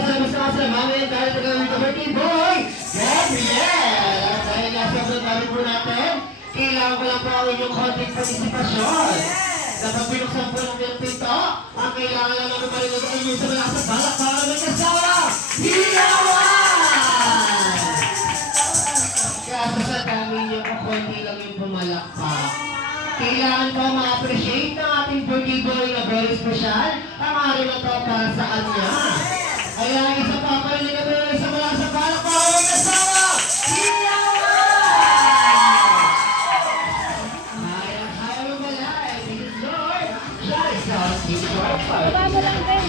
kasama sa kasama dahil nagawin ka birthday boy, Gabriel! At dahil nasa tabi po natin, kailangan ko lang po ang inyong konting partisipasyon. Kapag binuksan po ng yung pinto, ang kailangan lang namin marinig ang inyong sa mga sa balak para may kasama, Hiyawan! Kaso sa dami niyo po, konti lang yung pumalakpak. Kailangan ko ma-appreciate ng ating birthday boy na very special ang araw na to para sa kanya. Kaya isa pa parinig kami sa mga sa balak para may kasama, Hiyawan! Kaya mo pala, this is Lord. Siya is our team profile. Baba lang kayo.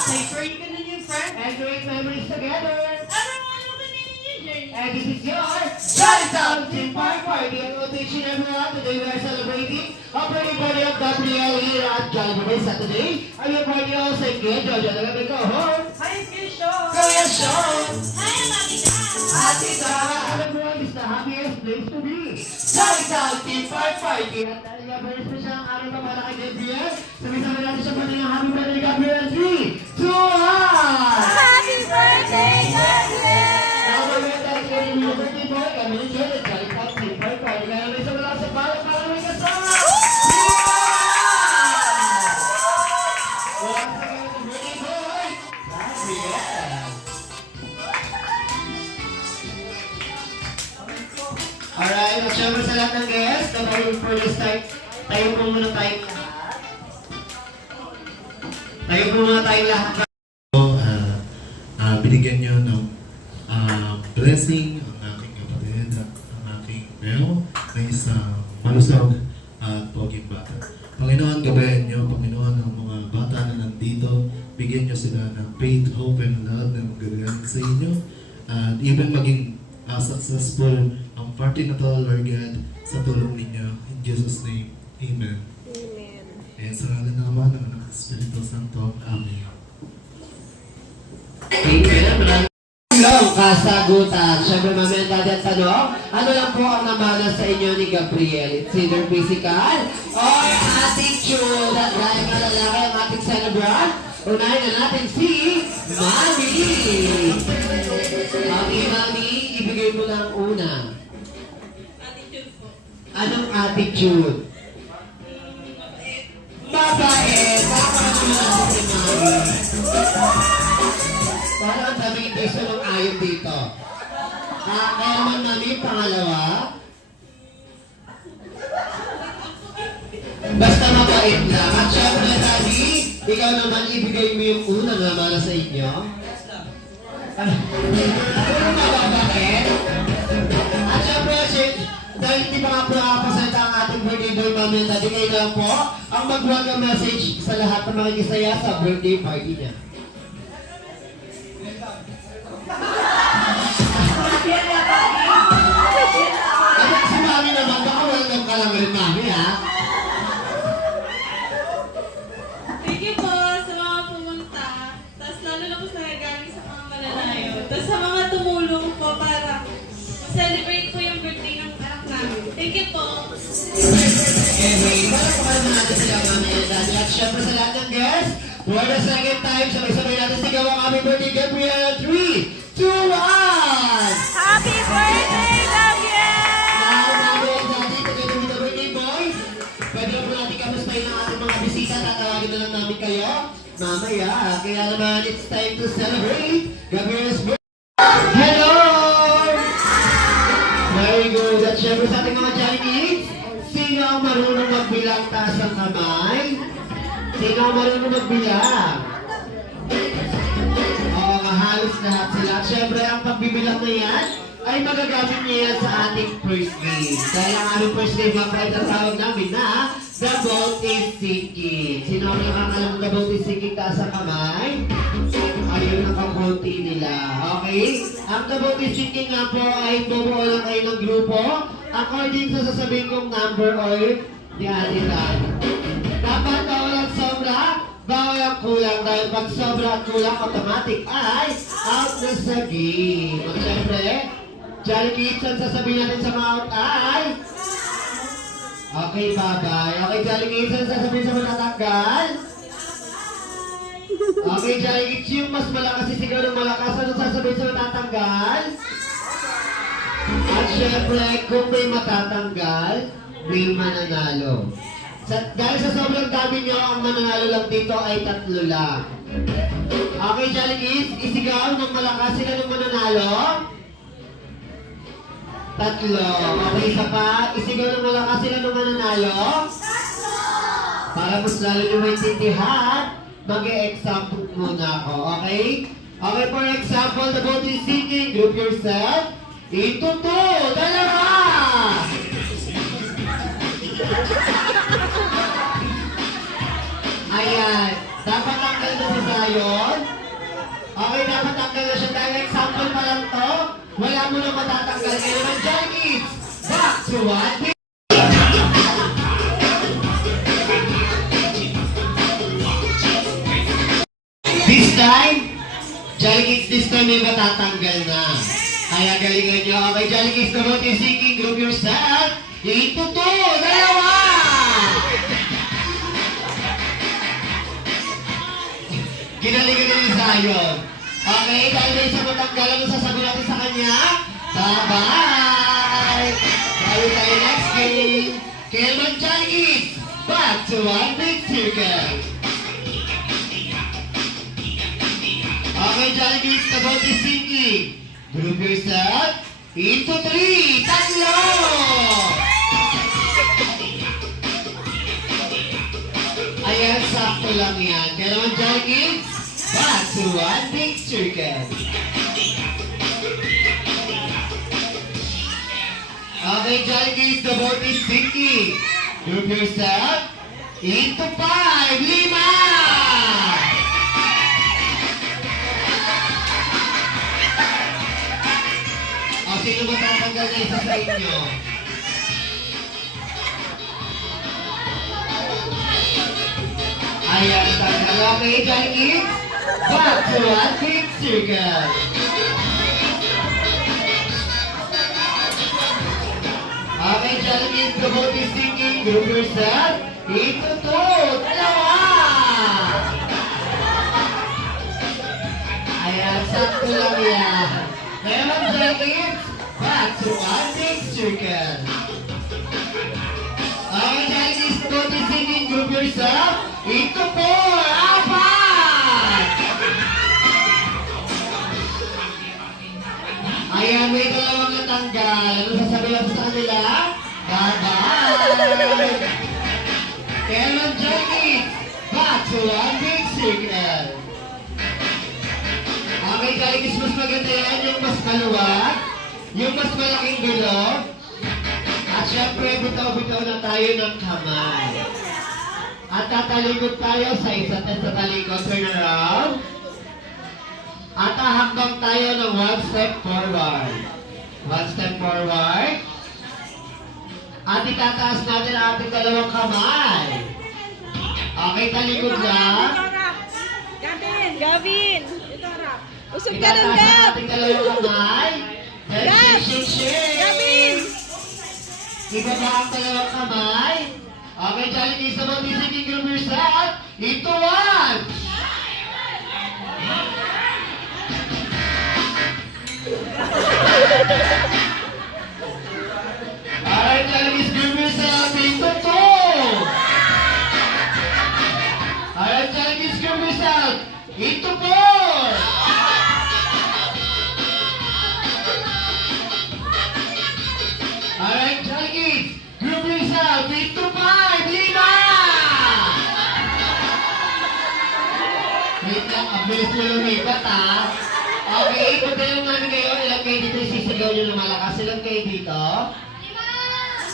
Say for you and your friend and great memories together. And this is your Chinatown Team Party and audition everyone. Today we are celebrating a birthday party of Gabriel here at Jollibee Saturday. Are your party also engaged? Jojo, nagabay ko, home. Hi, Sean! Kuya Sean! Hi, Mabita! Ate Tara, alam mo, is the happiest place to be. Chinatown Team Party. At dahil nga very special ang araw na para kay Gabriel, sabi-sabi natin siya pati ng happy birthday Gabriel. 3, 2, 1! Happy birthday, Gabriel! Now we're going to get in your birthday boy. Kami ni Joel, Chinatown Team Party. Kaya may sa wala sa balak para may kasama. Once again, the birthday boy, Gabriel. Alright, at syempre sa lahat ng guests, kapag for this time, tayo po muna tayong lahat. Tayo po muna tayong lahat. Binigyan niyo ng blessing ang aking kapatid at ang aking Mel na isang malusog at poging bata. Panginoon, gabayan niyo, Panginoon, ang mga bata na nandito, bigyan niyo sila ng faith, hope, and love na magagaling sa inyo. At even maging successful ang party na to, Lord God, sa tulong ninyo. In Jesus' name, Amen. Amen. And sa ngalan ng Ama, ng Anak, Espiritu Santo, Amen. Amen. Hello, kasagutan. Siyempre, mamaya natin tanong, ano lang po ang namana sa inyo ni Gabriel? It's either physical or attitude. At dahil nga lalaki ang ating celebrant, unahin na natin si Mami. Mami, ibigay mo lang una. Attitude po. Anong attitude? Mabait. Bakit naman si Mami? Parang ang daming piso ng ayon dito. Kaya man namin pangalawa. Basta mabait lang. At syempre, Daddy, ikaw naman ibigay mo yung unang namana sa inyo. Ano mababakit? At syempre, dahil hindi pa nga po nakapasenta ang ating birthday boy, Mami and Daddy, kayo lang po ang mag-welcome message sa lahat ng mga kisaya sa birthday party niya. Kasi si Mami naman, baka welcome ka lang rin, Mami, ha? Thank you po sa mga pumunta. Tapos lalo na po sa nagaling sa mga malalayo. Tapos sa mga tumulong po para celebrate po yung birthday ng anak namin. Thank you po. Anyway, para po naman natin sila, Mami and Daddy. At syempre sa lahat ng guests, for the second time, sabay-sabay natin sigaw ang aming birthday, Gabriel. 3, 2, 1! Happy birthday, Gabriel! Now, Mami and Daddy, together with the birthday boy, pwede na po natin kamustahin ang ating mga bisita. Tatawagin na lang namin kayo mamaya. Kaya naman, it's time to celebrate Gabriel's birthday. Hello! Very good. At syempre sa ating mga Chinese, sino ang marunong magbilang taas ang kamay? Sino ang marunong magbilang? Oo nga, halos lahat sila. At syempre, ang pagbibilang na yan ay magagamit niya yan sa ating first game. Dahil ang aming first game, mga friends, ang tawag namin na The Boat is Sinking. Sino ang nakakalam ng The Boat is Sinking taas ang kamay? Ayan. yung nakakunti nila. Okay? Ang kabuti sinking nga po ay bubuo lang kayo ng grupo according sa sasabihin kong number or the aditan. Dapat bawal ang sobra, bawal ang kulang. Dahil pag sobra at kulang, automatic ay out na sa game. At syempre, Jolly Kids, ang sasabihin natin sa mga out ay... Okay, bye-bye. Okay, Jolly Kids, ang sasabihin sa mga tatanggal? Okay, Jolly Kids, yung mas malakas sisigaw ng malakas, ano sasabihin sa matatanggal? At syempre, kung may matatanggal, may mananalo. Dahil sa sobrang dami nyo, ang mananalo lang dito ay 3 lang. Okay, Jolly Kids, isigaw ng malakas sila ng mananalo? 3. Okay, isa pa. Isigaw ng malakas sila ng mananalo? 3. Para mas lalo nyo maintindihan, mag-e-example muna ako, okay? Okay, for example, the vote is singing. Group yourself into 2. 2. Ayan. Dapat tanggal na si Zion. Okay, dapat tanggal na siya. Dahil example pa lang to, wala mo na matatanggal. Kaya naman, Jolly Kids, back to what? This time, Jolly Kids, this time may matatanggal na. Kaya galingan nyo. Okay, Jolly Kids, the vote is seeking. Group yourself into 2. 2. Ginalingan na ni Zion. Okay, dahil may isang matanggal, ano sasabihin natin sa kanya? Bye-bye! Tayo tayo next game. Kaya naman, Jolly Kids, back to one big circle. Okay, Jolly Kids, the vote is sinking. Group yourself into 3. 3. Ayan, sakto lang yan. Kaya naman, Jolly Kids, back to one big circle. Okay, Jolly Kids, the boat is sinking. Group yourself into 5. 5. O, sino ba tatanggal na isa sa inyo? Ayan, tanggal. Okay, Jolly Kids, back to one big circle. Okay, Jolly Kids, the boat is sinking. Group yourself into 2. 2. Ayan, sakto lang yan. Ngayon, Jolly Kids, back to one big circle. Okay, Jolly Kids, the boat is sinking. Group yourself into 4. 4. Ayan, may dalawang natanggal. Ano sasabihin ko sa kanila? Bye-bye! Kaya naman, Jolly Kids, back to one big circle. Okay, Jolly Kids, mas maganda yan, yung mas maluwag, yung mas malaking bilog, at syempre, bitaw-bitaw na tayo ng kamay. At tatalikod tayo sa isa't sa talikod. Turn around. At hahakbang tayo ng 1 step forward. 1 step forward. At itataas natin ang ating dalawang kamay. Okay, talikod lang. Gavin! Usog ka ng Itataas Gav! ang ating dalawang kamay. Then, Gav! shake. Gavin! Ibaba ang dalawang kamay. Okay, Jolly Kids, naman isipin group yourself into 1. Alright, Jolly Kids, group yourself into 2. Alright, Jolly Kids, group yourself into 4. Alright, Jolly Kids, group yourself into 5. 5. Wait lang, abilis mo lumipat ha. Okay, pagdalang namin kayo, ilang kayo dito sisigaw nyo ng malakas? Ilang kayo dito?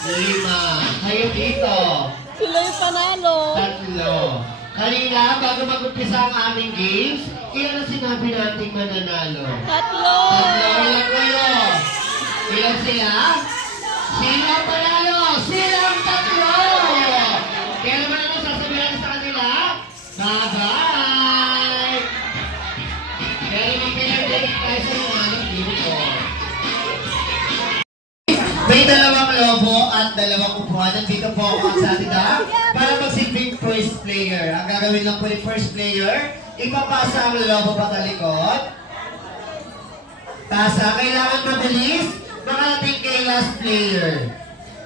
5. Kayo dito? Sila yung panalo. 3. Kanina, bago mag-umpisa ang aming games, ilan ang sinabi nating mananalo? Tatlo! Tatlo, ilan kayo? Ilan sila? Sila ang panalo! Silang tatlo! Kaya naman ano sasabihin sa kanila? Bye-bye! Kaya naman pinag-take tayo sa mga uniform. May dalawang lobo at dalawang upuan. Nandito po ako sa atin para magsilbing first player. Ang gagawin lang po ni first player, ipapasa ang lobo patalikod. Pasa, kailangan mabilis, makarating kay last player.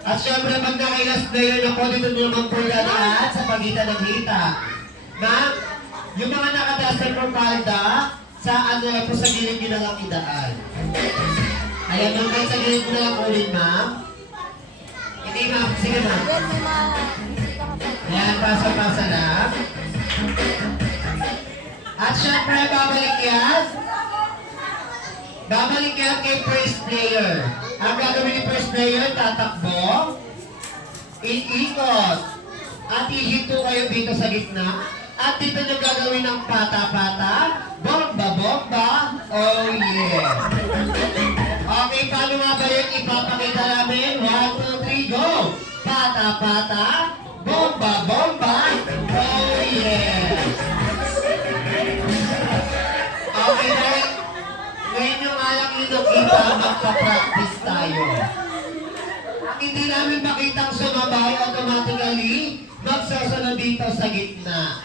At syempre, pag na kay last player na po, dito naman po dadaan sa pagitan ng hita. Ma'am, yung mga nakataas na propalda, saan na lang po sa gilid nyo na lang idaan. Ayan, ma'am, kahit sa gilid mo na lang ulit, ma'am. Hindi, ma'am. Sige, ma'am. Red, may mga... Ayan, pasa-pasa lang. At syempre, babalik yan. Babalik yan kay first player. Ang gagawin ni first player, tatakbo, iikot, at ihinto kayo dito sa gitna. At dito nyo gagawin ng pata-pata, bomba-bomba, oh yeah. Okay, paano nga ba yun? Ipapakita namin. 1, 2, 3, go! Pata-pata, bomba-bomba, oh yeah. Okay, dahil ngayon yung alam nyo nakita, magpa-practice tayo. Ang hindi namin makitang sumabay, automatically, magsasunod dito sa gitna.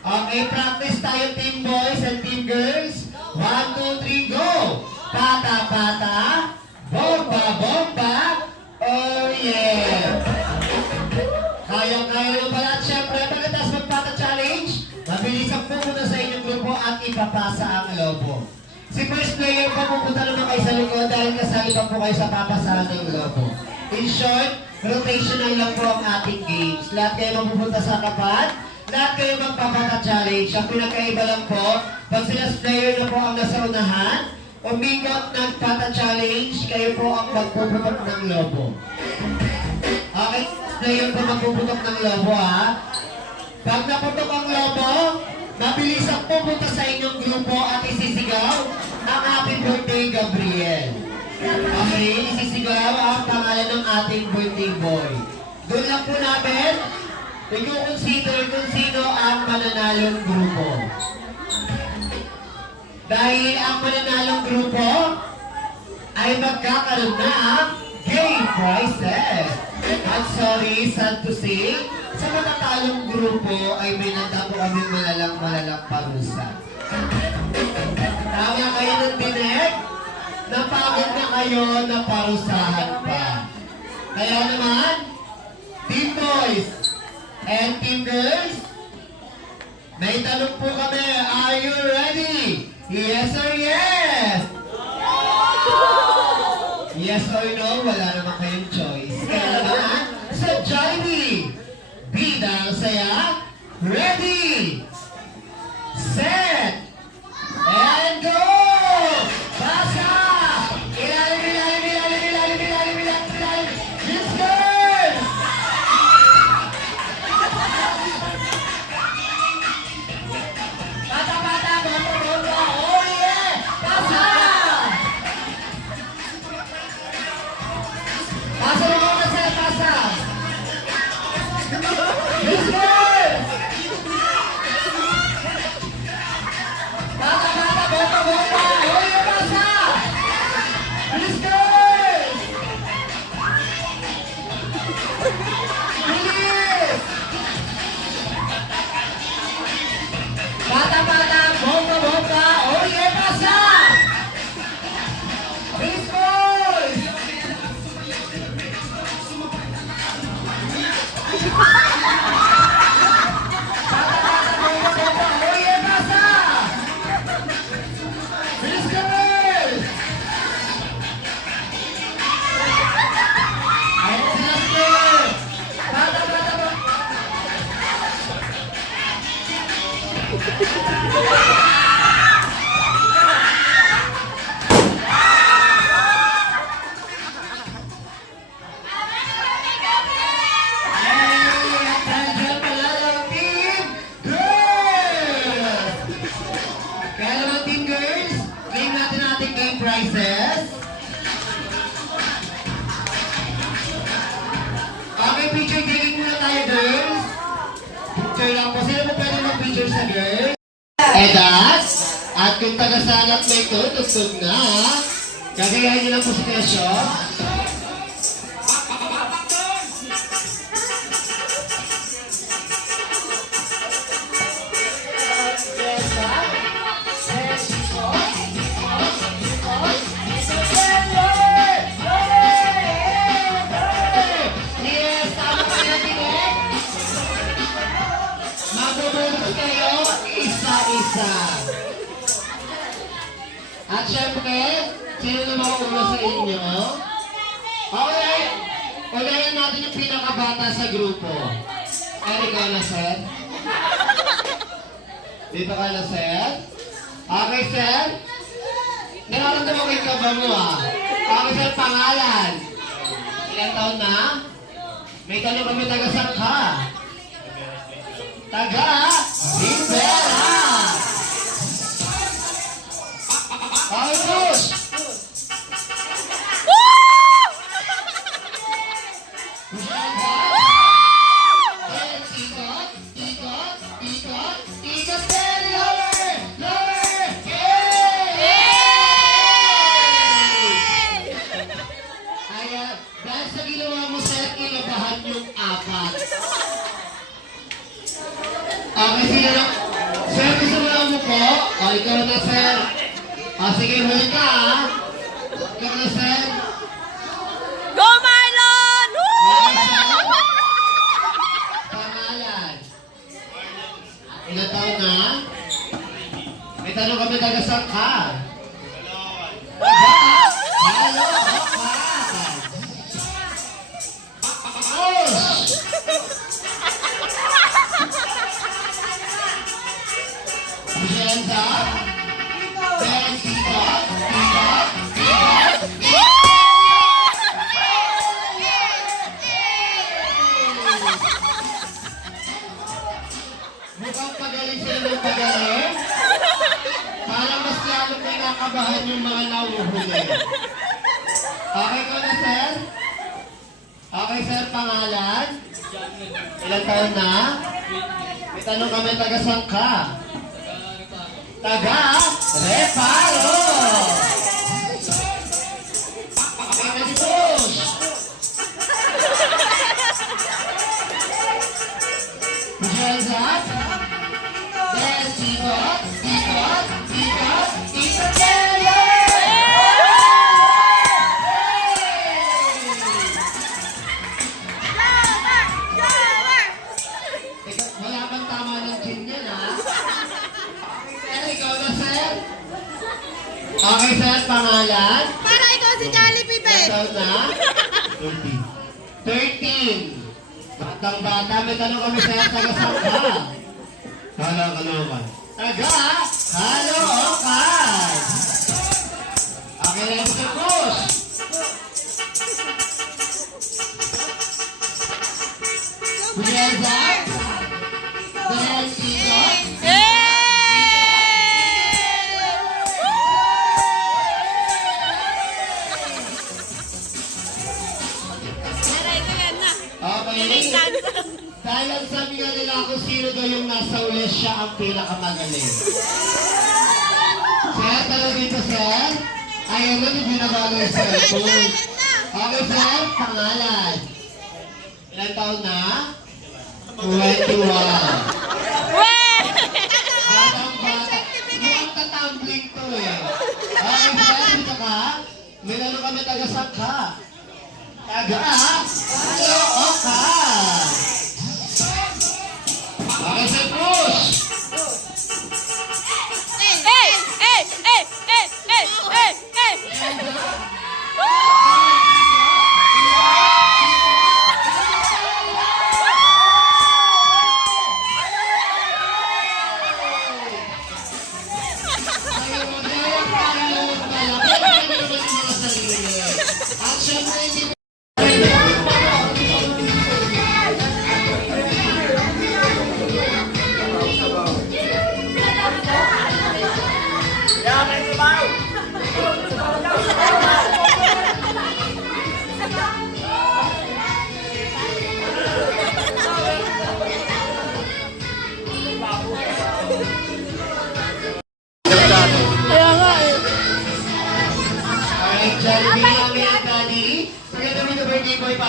Okay, practice tayo team boys and team girls. 1, 2, 3, go! Pata-pata, bomba-bomba, oh yeah! Kaya-kaya nyo pala. At syempre, pagkatapos magpata-challenge, mabilis ang pupunta sa inyong grupo at ipapasa ang lobo. Si first player po pupunta naman kayo sa likod dahil kasali pa po kayo sa papasahan ng lobo. In short, rotational lang po ang ating games. Lahat kayo mapupunta sa kapat, lahat kayo magpapata-challenge. Ang pinakaiba lang po, pag sila player na po ang nasa unahan, umikot ng pata-challenge, kayo po ang magpuputok ng lobo. Okay, player po magpuputok ng lobo ha. Pag naputok ang lobo, mabilis ang pupunta sa inyong grupo at isisigaw ang happy birthday Gabriel. Okay, isisigaw ang pangalan ng ating birthday boy. Doon lang po namin, i-consider kung sino ang mananalong grupo. Dahil ang mananalong grupo ay magkakaroon ng game prizes. At sorry, sad to say, sa matatalong grupo ay may nanda po kami malalang parusa. Tama kayo ng dinig, napagod na kayo na parusahan pa. Kaya naman, team boys and team girls, may tanong po kami, are you ready? Yes or yes? Yes or no? Wala naman kayong choice. Kaya naman, sa Jollibee, bida ang saya, ready, set, and go! Basa! Ilalim, ilalim, ilalim, ilalim, ilalim, ilalim, ilalim. Let's go! Bata, bata, bata, bata, oh yeah! Basa! Basa na mga sa basa! Let's go! Bata, bata, bata, bata! Oh yeah, basa! Let's go! Bilis! Bata, bata, bomba, bomba! Oh yeah, basa! Bilis, boys! Oh yeah, basa! Bilis ka, boys! Ayun sila, sir! Bata, bata, bata! Hey, at nandiyan pala ang team girls! prizes. Okay, picture taking muna tayo, girls. Picture lang po. Sino po pwede mag-picture sa girls? Edat. At kung taga-salat na ito, tugtog na. Gagayahin niyo lang po si Kesyo. Yes, tama kayo, Tinek. Mabubulot kayo isa-isa. At syempre, sino na mauuna sa inyo? Okay, unahin natin yung pinakabata sa grupo. Erika na, sir? Dito ka na, sir? Okay, sir? Nararamdaman ko yung kaba mo, ah. Okay, sir, pangalan. Ilang taon na? May tanong kami taga-saan ka? Taga-Rivera! Okay, push! Push yan ba? Yes, ikot, ikot, ikot, ikot, sir! Lower! Lower! Yay! Kaya, dahil sa ginawa mo, sir, kinabahan yung apat. Okay, sino na? Sir, gusto mo lang mo po? O, ikaw na, sir. O, sige, huli ka, ha? Ikaw na, sir. Go, Marlon! Okay, sir. Pangalan. Ilan taon na? May tanong kami taga-saan ka? Hello, hands up. Then, ikot, ikot, ikot. Mukhang pagaling sila ng pagaling. Parang mas lalong kinakabahan yung mga nauhuli. Okay ko na, sir? Okay, sir, pangalan? Ilang taon na? May tanong kami, taga-saan ka? Taga-Reparo! Okay na si Push! Push your hands up. Then, ikot, ikot, ikot, ikot, wala bang tama ng chin yan, ha? Ikaw na, sir? Okay, sir, pangalan? Para ikaw si Jollibee, be! Ikaw na? 13. Batang-bata, may tanong kami, sir, taga-saan ka? Kalokan. Taga-Caloocan. Okay, let's go, push. Push your hands up. Then, ikot. Okay. Dahil ang sabi nga nila kung sino daw yung nasa uli, siya ang pinakamagaling. Sir, talaga dito, sir? Ayaw na yung binabalo yung cellphone. Okay, sir, pangalan. Ilang taon na? 21. Batang bata. Mukhang tatambling to eh. Okay, sir, dito ka? May ano kami taga-saan ka? Caloocan. Okay, sir, push!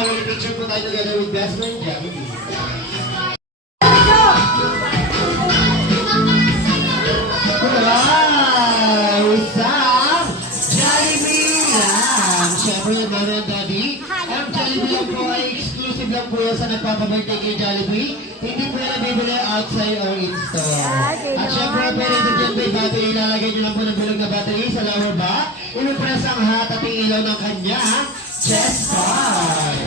family picture po tayo together with best friend Jollibee. Wow! Isang Jollibee lang! Siyempre yung mama and daddy. Ang Jollibee lang po ay exclusive lang po yan sa nagpapabirthday kay Jollibee. Hindi po yan nabibili outside or in-store. At siyempre, pwede sa dyan may battery. Ilalagay nyo lang po ng bilog na battery sa lower back. Inupress ang hat at yung ilaw ng kanya. Chest bar!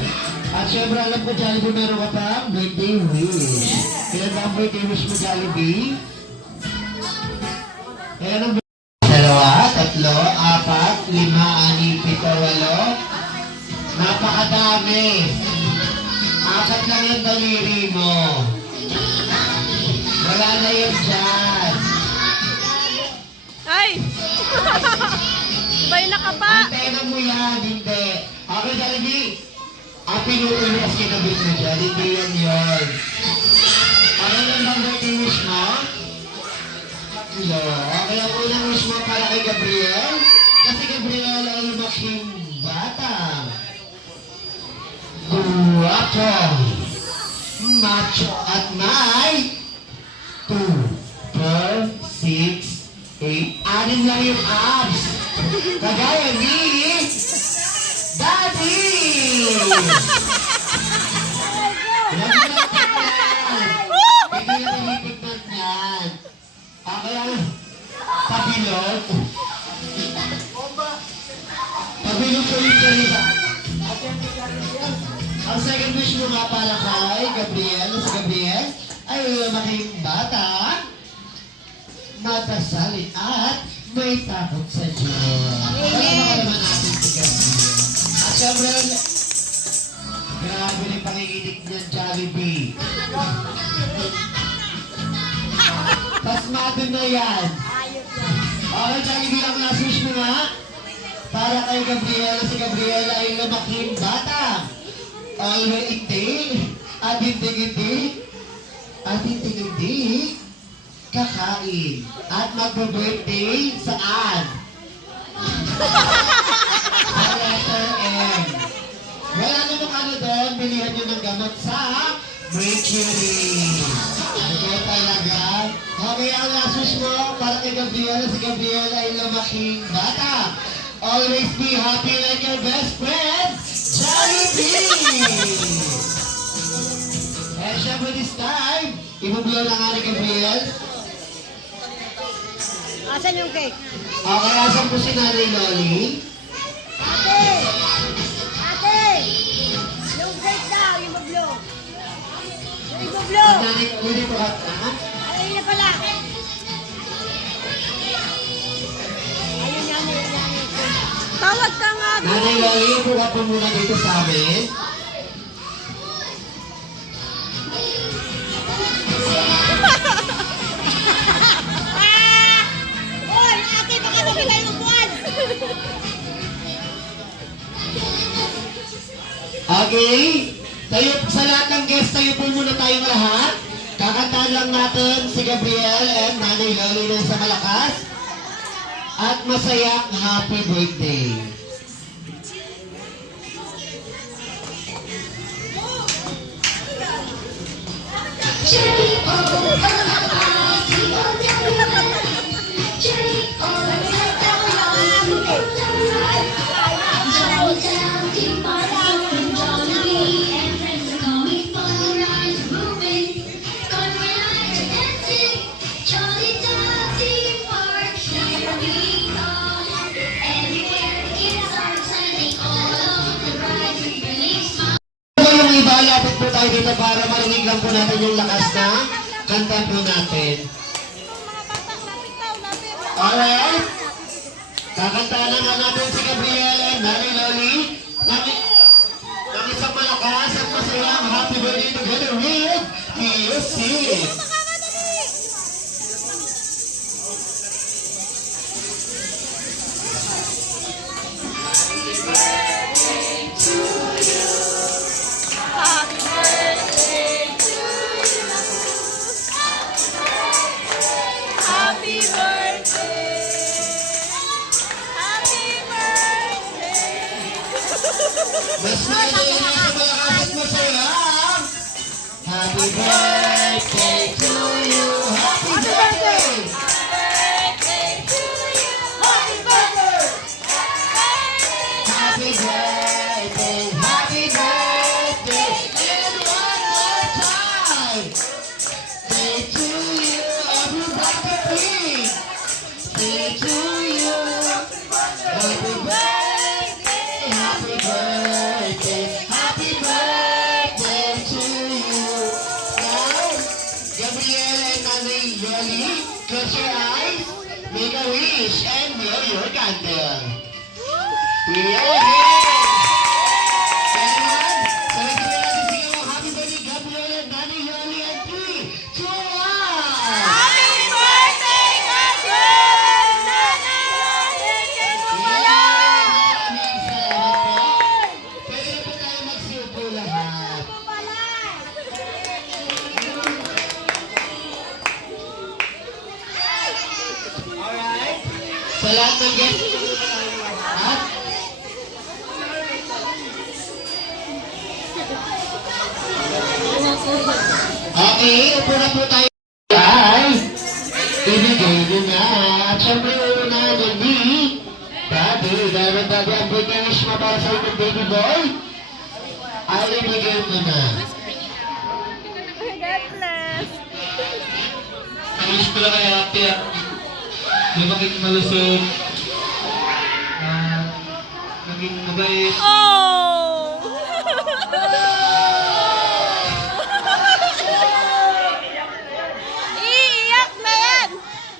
At syempre, alam ko, Jollibee, meron ka pa birthday wish. Kailan ba ang birthday wish mo, Jollibee? Kaya ang dalawa, tatlo, apat, lima, anim, pito, walo. Napakadami. Apat lang yung daliri mo. Wala na yun dyan. Ay! Iba yung nakapa. Antena mo yan, hindi. Okay, Jollibee. Ang pinuulas kinabit mo dyan, hindi yan yun. Ano lang bang birthday wish mo? No. Okay, ang unang wish mo para kay Gabriel. Kasi Gabriel ay lumaking bata. Guwapo. Macho at may 2, 4, 6, 8. Anim lang yung abs. Kagaya ni Daddy! Hindi na nilipignan yan. Kaya pabilog. Pabilog ko yung kanila. Ang second wish mo nga para kay Gabriel, si Gabriel, ay lumaking bata, matasalin at may takot sa Diyos. Amen! Naman natin si Gabriel. At syempre, grabe rin panginginig niyan, Jollibee. Pasmado na yan. Okay, Jollibee lang last wish mo nga. Para kay Gabriel, si Gabriel ay lumaking bata. Always iti, at hindi, kakain. At magbe-birthday saan? Sa letter M. Wala namang ano doon, bilihan nyo ng gamot sa Mercury. Ito talaga. Okay, ang last wish mo para kay Gabriel, si Gabriel ay lumaking bata. Always be happy like your best friend, Jollibee! And syempre this time, ibublow na nga ni Gabriel. Asan yung cake? Okay, asan po si Nanay Loli? Ate! Ate! Yung cake daw, yung ibublo. Yung ibublo! Ang Nanay Loli po at Ayun na pala. Ayun yan, ayun yan. Tawag ka nga. Nanay Loli, buka po muna dito sa amin. Oy, ate, baka mabigay mo buwan. Okay? Tayo, sa lahat ng guests, tayo po muna tayong lahat. Kakantahan lang natin si Gabriel and Nanay Loli na sa malakas. At masayang happy birthday. Yung iba, lapit po tayo dito para marinig lang po natin yung lakas na kanta po natin. Alright? Kakantahan na nga natin si Gabriel and Nanay Loli ng isang malakas at masayang happy birthday together with music. Happy birthday to you. Happy birthday. Happy birthday. Mas may sa mga birthday to you. Happy birthday. Happy birthday, happy birthday, and one more time. Day to you, everybody please. Day to you. Happy birthday, happy birthday, happy birthday to you. Now, Gabriel and Nanay Yoli, close your eyes, make a wish, and blow your candle. Yeah! Kailan? Sabay-sabay natin sigaw ang happy birthday, Gabriel and Nanay Yoli, and 3, 2, 1! Happy birthday, Gabriel! Maraming salamat po. Pwede na po tayo magsiupo lahat. Alright? Sa lahat ng guests, ha? Okay, upo na po tayo. Ay, ibigay nyo na. At syempre, una nyo ni Daddy, dahil Daddy, ang birthday wish mo para sa itong baby boy, ay ibigay mo na. God bless. Wish ko lang kay ate at yung maging malusog, maging mabait. Oh! Iiyak na yan!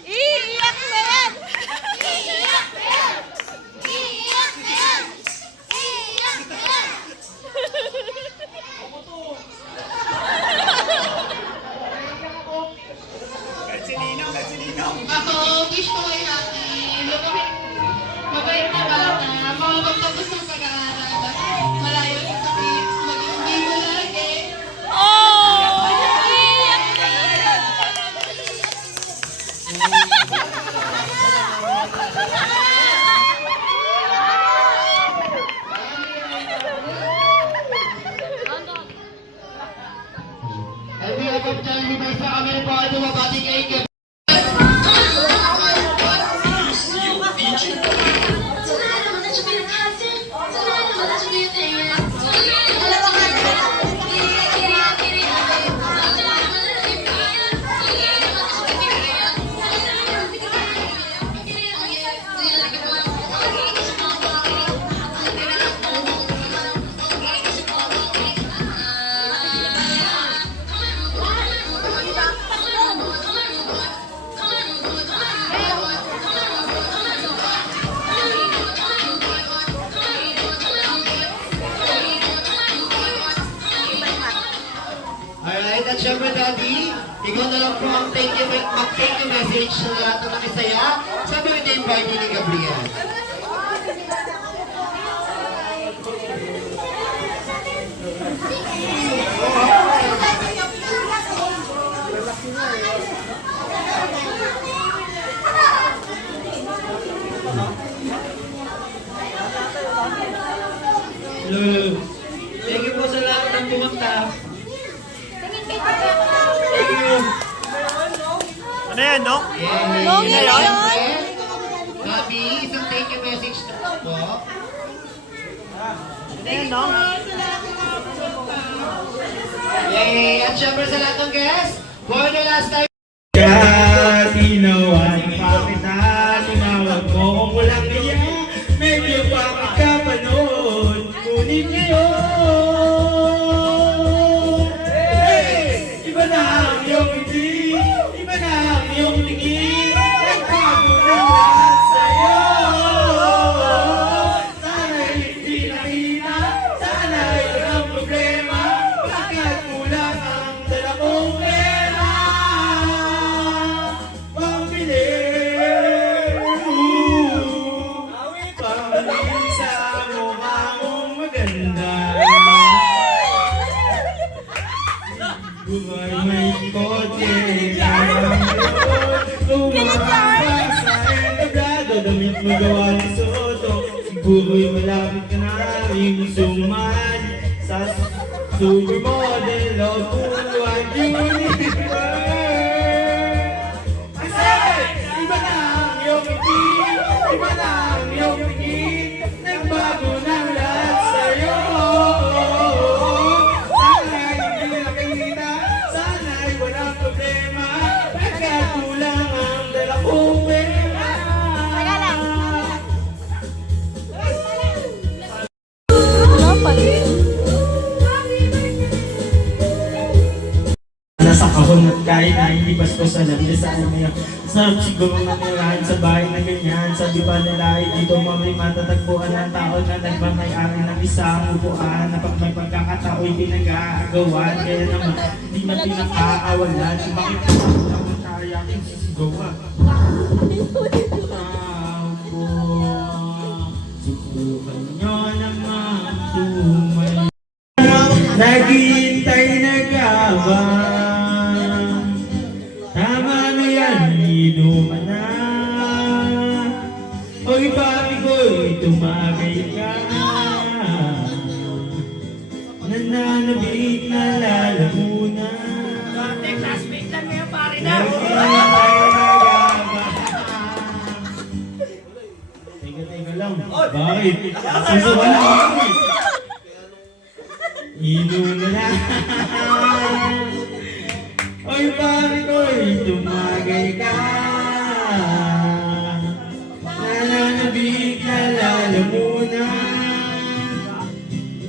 Iiyak na yan! Iiyak na yan! Iiyak na yan! Iiyak na yan! Ako, wish ko kay ate, lumaki, mabait na bata, makapagtapos ng pag-aaral, malayo ng sakit, mag-ibig mo lagi. Oh! Iiyak na yan! Ay, di ako Jollibee Basta kami po ay bumabati kay Gabriel. Alright, at syempre Daddy, ikaw na lang po ang thank you message sa lahat ng nakisaya sa birthday party ni Gabriel. Hello. Thank you po sa lahat ng pumunta. Thank you. Ano yan, no? Yay! Long Yun na yun. syempre. Gabi, isang thank you message na po. Ayan, no? Yay! At syempre sa lahat ng guests, for the last time, Ginawa ng pakitan, tinawag mo kung walang kaya, medyo pakikapanood, ngunit ngayon. Hey! Iba na ang iyong ngiti, iba na ang iyong tingin, nagbago ng lahat sa'yo. Sana'y hindi nakita, sana'y walang problema, bakit kulang ang dala kong pera? Pambili, pambili sa mukha mong maganda. Buhay may kotse, lumabas sa entablado, damit mo gawa ng soto. Siguro'y malapit ka na rin sumali sa Supermodel of buhay universe. Kasi iba na ang iyong ngiti, iba na ang iyong tingin, nagbago ng lahat sa'yo. Sana'y hindi nakikita, sana'y walang problema, nagkatulang ang dala kong pera. Taga lang. Nasa kahon at kahit na hindi bastos alam niya sa ano niya. Sarap siguro na nirahan sa bahay na ganyan. Sabi pa nila ay dito may matatagpuan ng tao na nagmamayari ng isang upuan na pag may pagkakatao'y pinag-aagawan. Kaya naman hindi na pinakaawalan. Bakit naman kaya kong sisigawan? Ako, subukan nyo naman tumay. Naghihintay na gabang. Tama na yan, inuman na. Oy, papi ko'y tumagay ka. Nananabik na lalamunan. Naghihintay na gabang. Teka lang, bakit? Susuka na ako eh. Inuman na. Oy, pari ko'y tumagay ka. Nananabik na lalamunan.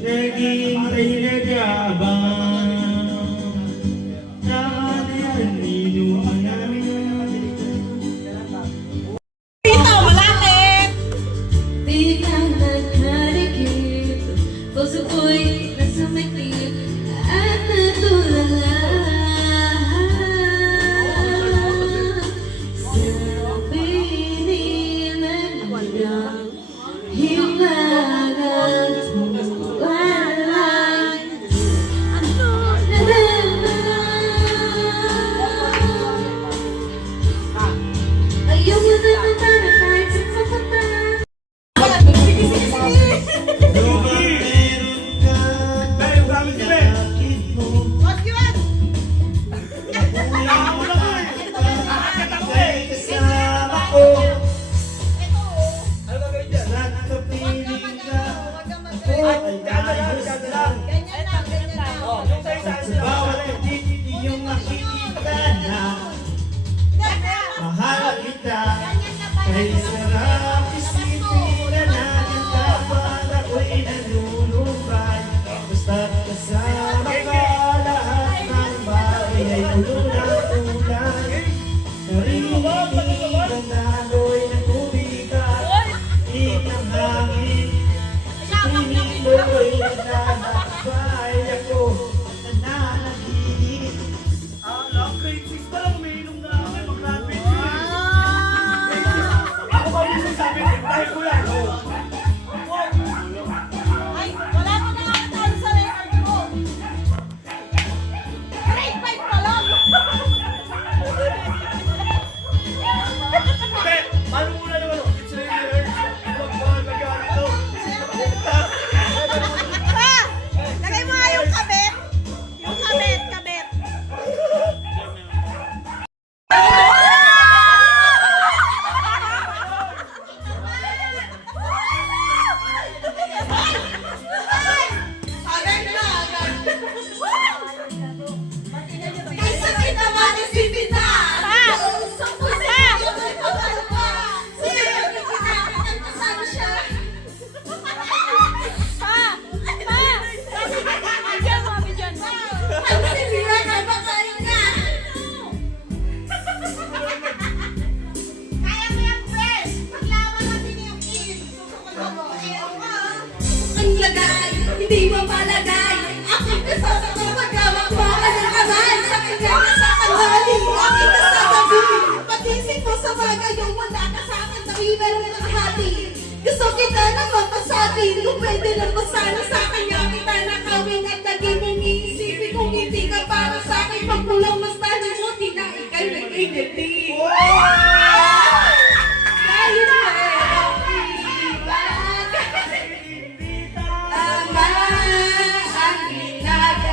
Naghihintay na gabang. Tama na yan, inuman na. Dito, malapit. Biglang nagharikip, puso ko'y nasamakip at natulala. Sabi nila walang himagat walang ayaw mo na matara kahit sa kapatan. Mahal kita, kay sarap isipin na natin dapat ako'y nalulubay. Basta't kasama ka, lahat ng bagay ay tulunang-tulang. Narinig ang daloy ng tubig at hig ng hangin. Sa piling mo'y naglalakbay ako, nananaginip. Grade 6 pa lang, umiinom na ako, mag-graduate yun eh. Ako ba yung sabi, tayo ko yan. Ay, wala pa na ako tayo sa record ko. Grade 5 pa lang. Be, paano muna naman? It's really hurt. Huwag ba nag-aaral ito? Lagay mo nga yung kabit. Yung kabit, kabit. Isa kita manis bibita. Sa puso ko may pagkalwa. Sige, kita kasama siya. Bigyan mo, bigyan mo. Ang sibira na bakain na. Kaya mo yan, Pres. Paglaban natin yung kids. Ang lagay, hindi mo palagay. Aking kasasama pagkawak mo ka ng kamay. Sa kanya ka sa kanali, aking kasagabi. Patisip mo sa bagay yung wala ka sa akin na meron ng hati. Gusto kita na mapasabi, kung pwede lang mo sana sa kanya kita nakawin at naging iniisipin kung hindi ka para sa akin. Pagkulang mas tali mo, di na ikay nag-initi. Dahil merong ibang tama ang ginagawa.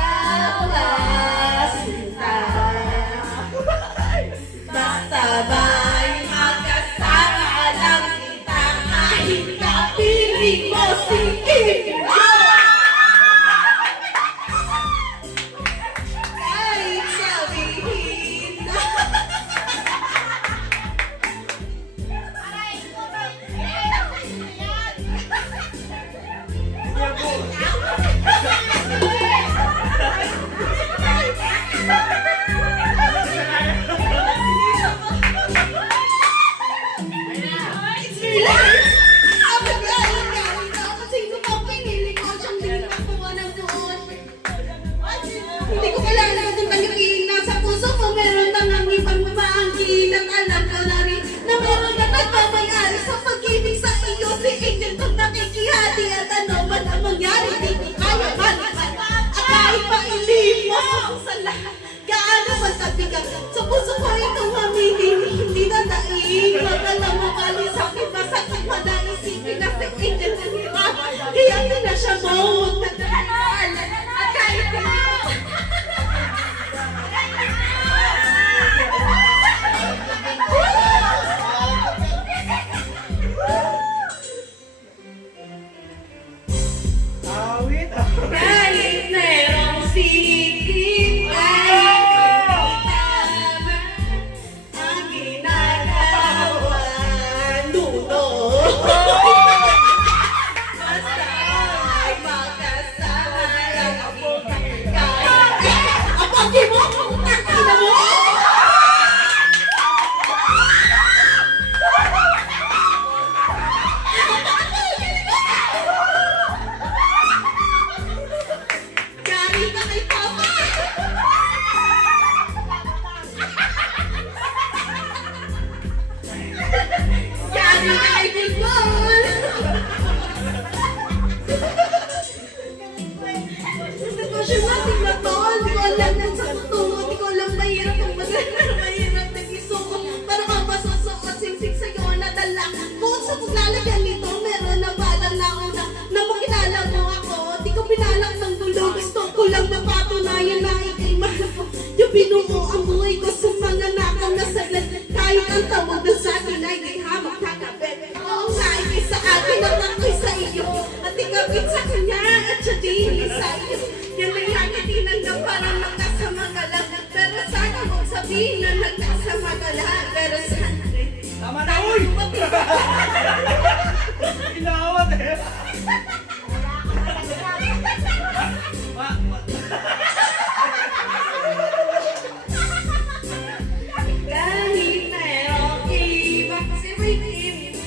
Tuwid sa kanya at siya din sa iyo. Yan ay lagi tinanggap para magkasama ka lang. Pero sana huwag sabihin na nagkasama ka lang. Pero sana rin. Tama na, uy! Inawat eh. Kahit na okay, bakit si Ricky?